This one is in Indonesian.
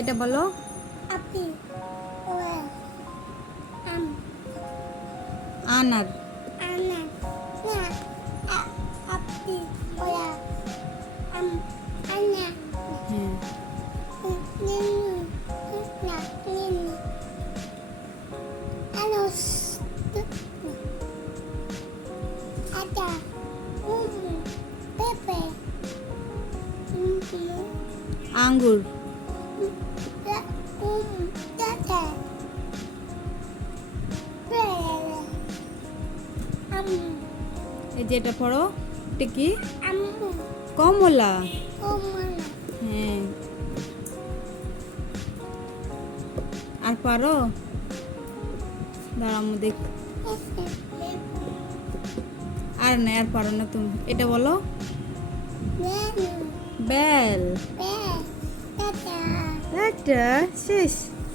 এটা বলো Api. Well. Am. আনার Anak. Na. A. Api. Well. Am. Anak. হ্যাঁ Nini. Na. Nini. Anos. Ada. Um. Pepe. Um. আঙ্গুর এই যে এটা পড়ো এটা কি. কমলা। হ্যাঁ। আর পারো? দাঁড়াও আমি দেখ আর না আর পারো না তুমি। এটা বলো. বেল 者谢谢。